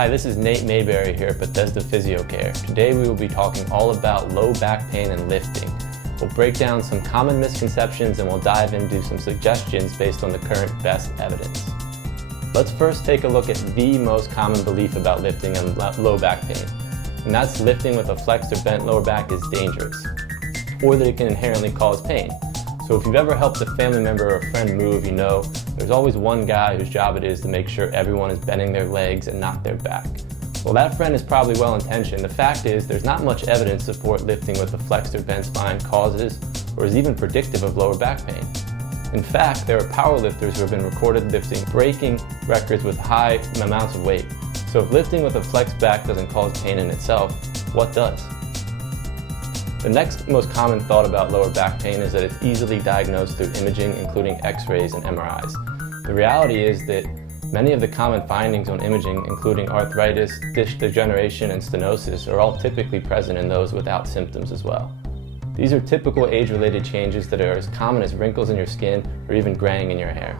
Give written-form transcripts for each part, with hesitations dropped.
Hi, this is Nate Mayberry here at Bethesda Physio Care. Today we will be talking all about low back pain and lifting. We'll break down some common misconceptions and we'll dive into some suggestions based on the current best evidence. Let's first take a look at the most common belief about lifting and low back pain. And that's lifting with a flexed or bent lower back is dangerous, or that it can inherently cause pain. So if you've ever helped a family member or a friend move, you know there's always one guy whose job it is to make sure everyone is bending their legs and not their back. Well, that friend is probably well-intentioned. The fact is there's not much evidence to support lifting with a flexed or bent spine causes or is even predictive of lower back pain. In fact, there are powerlifters who have been recorded lifting, breaking records with high amounts of weight. So if lifting with a flexed back doesn't cause pain in itself, what does? The next most common thought about lower back pain is that it's easily diagnosed through imaging, including X-rays and MRIs. The reality is that many of the common findings on imaging, including arthritis, disc degeneration, and stenosis, are all typically present in those without symptoms as well. These are typical age-related changes that are as common as wrinkles in your skin or even graying in your hair.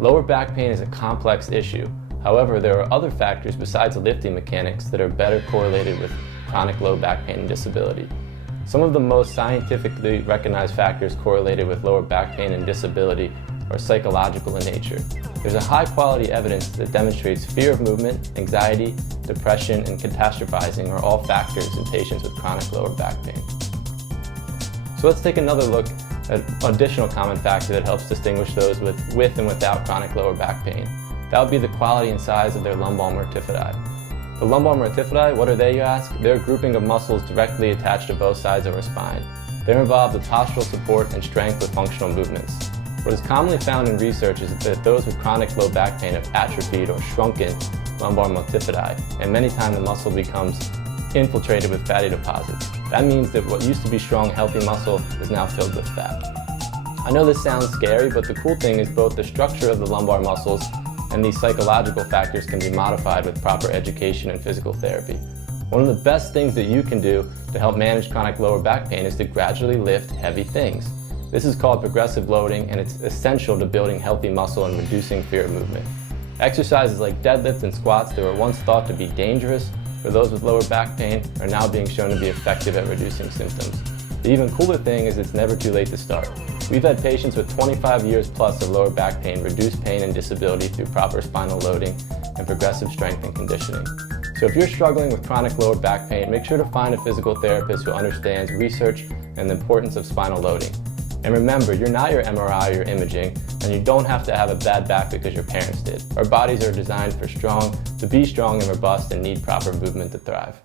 Lower back pain is a complex issue. However, there are other factors besides lifting mechanics that are better correlated with chronic low back pain and disability. Some of the most scientifically recognized factors correlated with lower back pain and disability are psychological in nature. There's a high quality evidence that demonstrates fear of movement, anxiety, depression, and catastrophizing are all factors in patients with chronic lower back pain. So let's take another look at an additional common factor that helps distinguish those with and without chronic lower back pain. That would be the quality and size of their lumbar multifidi. The lumbar multifidi, what are they, you ask? They're a grouping of muscles directly attached to both sides of our spine. They're involved with postural support and strength with functional movements. What is commonly found in research is that those with chronic low back pain have atrophied or shrunken lumbar multifidi, and many times the muscle becomes infiltrated with fatty deposits. That means that what used to be strong, healthy muscle is now filled with fat. I know this sounds scary, but the cool thing is both the structure of the lumbar muscles and these psychological factors can be modified with proper education and physical therapy. One of the best things that you can do to help manage chronic lower back pain is to gradually lift heavy things. This is called progressive loading, and it's essential to building healthy muscle and reducing fear of movement. Exercises like deadlift and squats that were once thought to be dangerous for those with lower back pain are now being shown to be effective at reducing symptoms. The even cooler thing is it's never too late to start. We've had patients with 25 years plus of lower back pain reduce pain and disability through proper spinal loading and progressive strength and conditioning. So if you're struggling with chronic lower back pain, make sure to find a physical therapist who understands research and the importance of spinal loading. And remember, you're not your MRI or your imaging, and you don't have to have a bad back because your parents did. Our bodies are designed to be strong and robust and need proper movement to thrive.